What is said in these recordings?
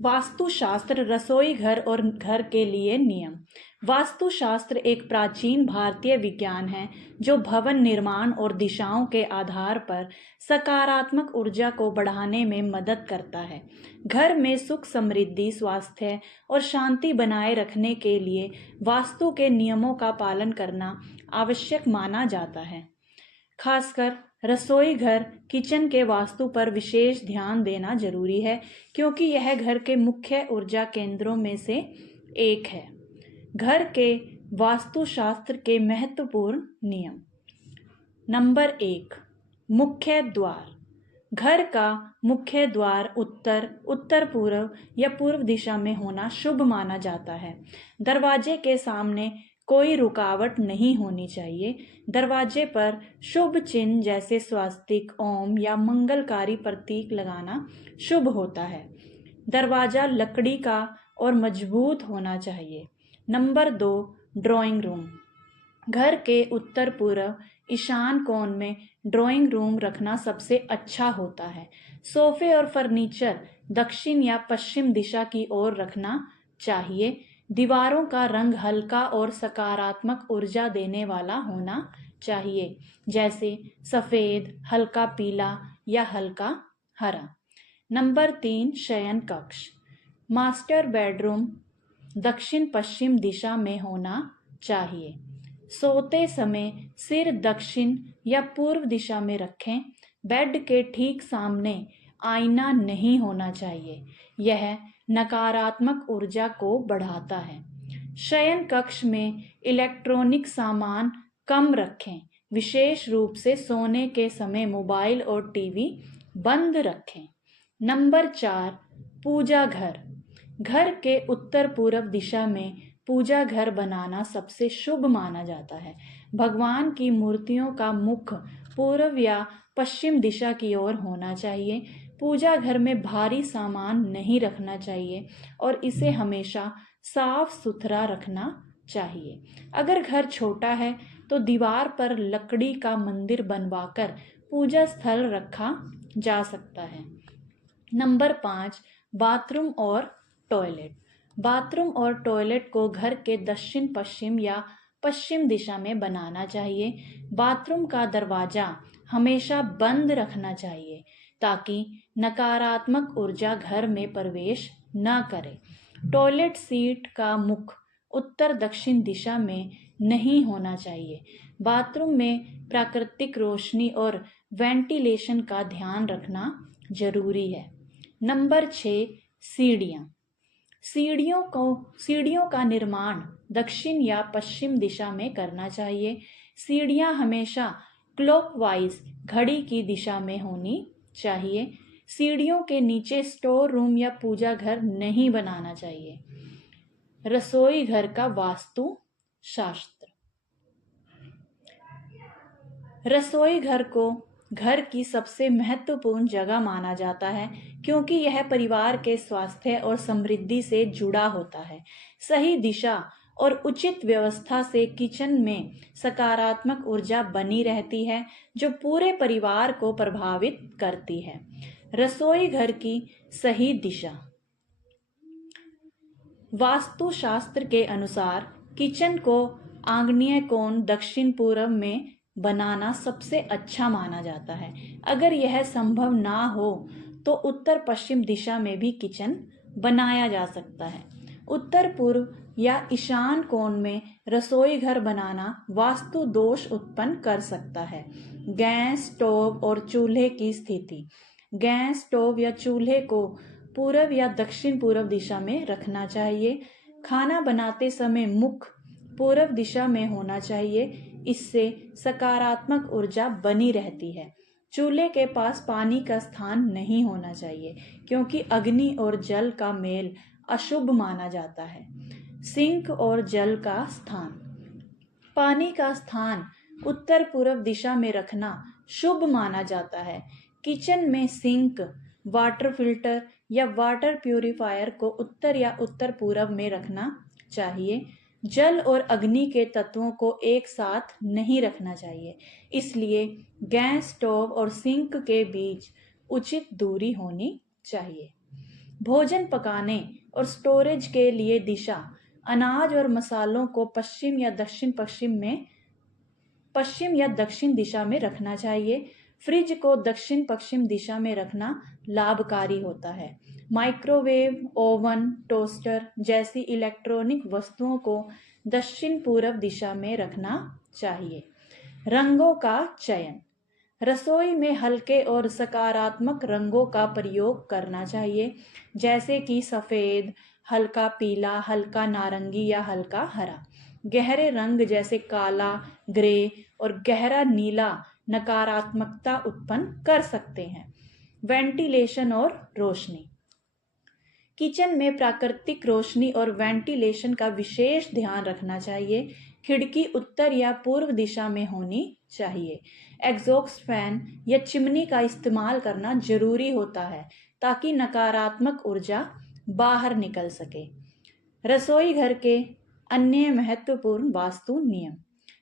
वास्तुशास्त्र, रसोई घर और घर के लिए नियम। वास्तुशास्त्र एक प्राचीन भारतीय विज्ञान है जो भवन निर्माण और दिशाओं के आधार पर सकारात्मक ऊर्जा को बढ़ाने में मदद करता है। घर में सुख, समृद्धि, स्वास्थ्य और शांति बनाए रखने के लिए वास्तु के नियमों का पालन करना आवश्यक माना जाता है। खासकर रसोई घर, किचन के वास्तु पर विशेष ध्यान देना जरूरी है क्योंकि यह घर के मुख्य ऊर्जा केंद्रों में से एक है। घर के वास्तुशास्त्र के महत्वपूर्ण नियम। नंबर 1, मुख्य द्वार। घर का मुख्य द्वार उत्तर, उत्तर पूर्व या पूर्व दिशा में होना शुभ माना जाता है। दरवाजे के सामने कोई रुकावट नहीं होनी चाहिए। दरवाजे पर शुभ चिन्ह जैसे स्वास्तिक, ओम या मंगलकारी प्रतीक लगाना शुभ होता है। दरवाजा लकड़ी का और मजबूत होना चाहिए। Number 2, drawing room. घर के उत्तर पूर्व ईशान कोण में ड्राइंग रूम रखना सबसे अच्छा होता है। सोफे और फर्नीचर दक्षिण या पश्चिम दिशा की ओर रखना चाहिए। दीवारों का रंग हल्का और सकारात्मक ऊर्जा देने वाला होना चाहिए, जैसे सफ़ेद, हल्का पीला या हल्का हरा। नंबर 3, शयन कक्ष। मास्टर बेडरूम दक्षिण पश्चिम दिशा में होना चाहिए। सोते समय सिर दक्षिण या पूर्व दिशा में रखें। बेड के ठीक सामने आईना नहीं होना चाहिए, यह नकारात्मक ऊर्जा को बढ़ाता है। शयन कक्ष में इलेक्ट्रॉनिक सामान कम रखें, विशेष रूप से सोने के समय मोबाइल और टीवी बंद रखें। नंबर 4, पूजा घर। घर के उत्तर पूर्व दिशा में पूजा घर बनाना सबसे शुभ माना जाता है। भगवान की मूर्तियों का मुख पूर्व या पश्चिम दिशा की ओर होना चाहिए। पूजा घर में भारी सामान नहीं रखना चाहिए और इसे हमेशा साफ सुथरा रखना चाहिए। अगर घर छोटा है तो दीवार पर लकड़ी का मंदिर बनवाकर पूजा स्थल रखा जा सकता है। नंबर 5, बाथरूम और टॉयलेट। बाथरूम और टॉयलेट को घर के दक्षिण पश्चिम या पश्चिम दिशा में बनाना चाहिए। बाथरूम का दरवाजा हमेशा बंद रखना चाहिए ताकि नकारात्मक ऊर्जा घर में प्रवेश न करे। टॉयलेट सीट का मुख उत्तर दक्षिण दिशा में नहीं होना चाहिए। बाथरूम में प्राकृतिक रोशनी और वेंटिलेशन का ध्यान रखना जरूरी है। नंबर 6, सीढ़ियाँ। सीढ़ियों का निर्माण दक्षिण या पश्चिम दिशा में करना चाहिए। सीढ़ियाँ हमेशा क्लॉकवाइज घड़ी की दिशा में होनी चाहिए। सीढ़ियों के नीचे स्टोर रूम या पूजा घर नहीं बनाना चाहिए। रसोई घर का वास्तु शास्त्र। रसोई घर को घर की सबसे महत्वपूर्ण जगह माना जाता है क्योंकि यह परिवार के स्वास्थ्य और समृद्धि से जुड़ा होता है। सही दिशा और उचित व्यवस्था से किचन में सकारात्मक ऊर्जा बनी रहती है जो पूरे परिवार को प्रभावित करती है। रसोई घर की सही दिशा। वास्तुशास्त्र के अनुसार किचन को आग्नेय कोण दक्षिण पूर्व में बनाना सबसे अच्छा माना जाता है। अगर यह संभव ना हो तो उत्तर पश्चिम दिशा में भी किचन बनाया जा सकता है। उत्तर पूर्व या ईशान कोण में रसोई घर बनाना वास्तु दोष उत्पन्न कर सकता है। गैस, स्टोव और चूल्हे की स्थिति। गैस, स्टोव या चूल्हे को पूर्व या दक्षिण पूर्व दिशा में रखना चाहिए। खाना बनाते समय मुख पूर्व दिशा में होना चाहिए, इससे सकारात्मक ऊर्जा बनी रहती है। चूल्हे के पास पानी का स्थान नहीं होना चाहिए क्योंकि अग्नि और जल का मेल अशुभ माना जाता है। सिंक और जल का स्थान। पानी का स्थान उत्तर पूर्व दिशा में रखना शुभ माना जाता है। किचन में सिंक, वाटर फिल्टर या वाटर प्यूरिफायर को उत्तर या उत्तर पूर्व में रखना चाहिए। जल और अग्नि के तत्वों को एक साथ नहीं रखना चाहिए, इसलिए गैस, स्टोव और सिंक के बीच उचित दूरी होनी चाहिए। भोजन पकाने और स्टोरेज के लिए दिशा, अनाज और मसालों को पश्चिम या दक्षिण दिशा में रखना चाहिए। फ्रिज को दक्षिण पश्चिम दिशा में रखना लाभकारी होता है। माइक्रोवेव, ओवन, टोस्टर जैसी इलेक्ट्रॉनिक वस्तुओं को दक्षिण पूर्व दिशा में रखना चाहिए। रंगों का चयन, रसोई में हल्के और सकारात्मक रंगों का प्रयोग करना चाहिए, जैसे कि सफ़ेद, हल्का पीला, हल्का नारंगी या हल्का हरा। गहरे रंग जैसे काला, ग्रे और गहरा नीला नकारात्मकता उत्पन्न कर सकते हैं। वेंटिलेशन और रोशनी, किचन में प्राकृतिक रोशनी और वेंटिलेशन का विशेष ध्यान रखना चाहिए। खिड़की उत्तर या पूर्व दिशा में होनी चाहिए। एग्जॉस्ट फैन या चिमनी का इस्तेमाल करना जरूरी होता है ताकि नकारात्मक ऊर्जा बाहर निकल सके। रसोई घर के अन्य महत्वपूर्ण वास्तु नियम,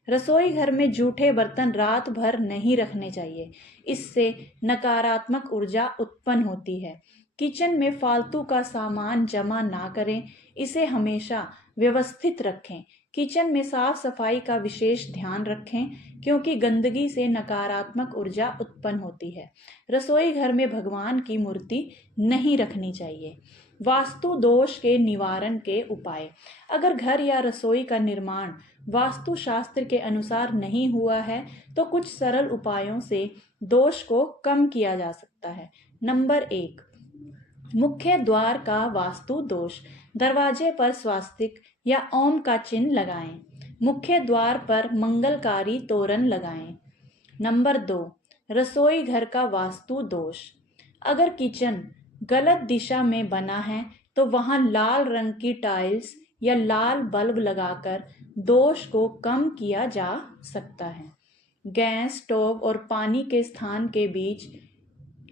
रसोई घर में जूठे बर्तन रात भर नहीं रखने चाहिए, इससे नकारात्मक ऊर्जा उत्पन्न होती है। किचन में फालतू का सामान जमा ना करें, इसे हमेशा व्यवस्थित रखें। किचन में साफ सफाई का विशेष ध्यान रखें क्योंकि गंदगी से नकारात्मक ऊर्जा उत्पन्न होती है। रसोई घर में भगवान की मूर्ति नहीं रखनी चाहिए। वास्तु दोष के निवारण के उपाय, अगर घर या रसोई का निर्माण वास्तुशास्त्र के अनुसार नहीं हुआ है तो कुछ सरल उपायों से दोष को कम किया जा सकता है। नंबर 1, मुख्य द्वार का वास्तु दोष, दरवाजे पर स्वास्तिक या ओम का चिन्ह लगाएं। मुख्य द्वार पर मंगलकारी तोरण लगाएं। नंबर 2, रसोई घर का वास्तु दोष, अगर किचन गलत दिशा में बना है तो वहां लाल रंग की टाइल्स या लाल बल्ब लगाकर दोष को कम किया जा सकता है। गैस, स्टोव और पानी के स्थान के बीच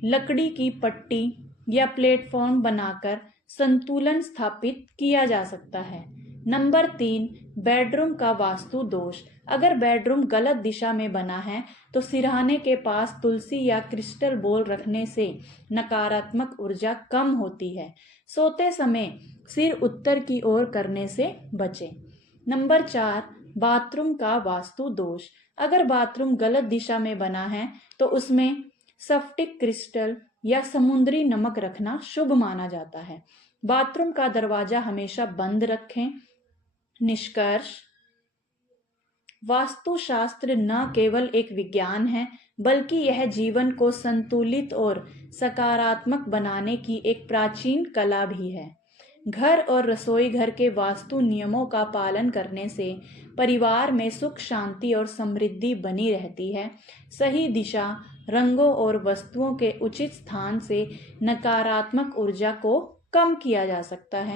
लकड़ी की पट्टी या प्लेटफॉर्म बनाकर संतुलन स्थापित किया जा सकता है। नंबर 3, बेडरूम का वास्तु दोष, अगर बेडरूम गलत दिशा में बना है तो सिरहाने के पास तुलसी या क्रिस्टल बॉल रखने से नकारात्मक ऊर्जा कम होती है। सोते समय सिर उत्तर की ओर करने से बचें। नंबर 4, बाथरूम का वास्तु दोष, अगर बाथरूम गलत दिशा में बना है तो उसमें स्फटिक क्रिस्टल या समुद्री नमक रखना शुभ माना जाता है। बाथरूम का दरवाजा हमेशा बंद रखें। निष्कर्ष, वास्तुशास्त्र न केवल एक विज्ञान है बल्कि यह जीवन को संतुलित और सकारात्मक बनाने की एक प्राचीन कला भी है। घर और रसोई घर के वास्तु नियमों का पालन करने से परिवार में सुख, शांति और समृद्धि बनी रहती है। सही दिशा, रंगों और वस्तुओं के उचित स्थान से नकारात्मक ऊर्जा को कम किया जा सकता है।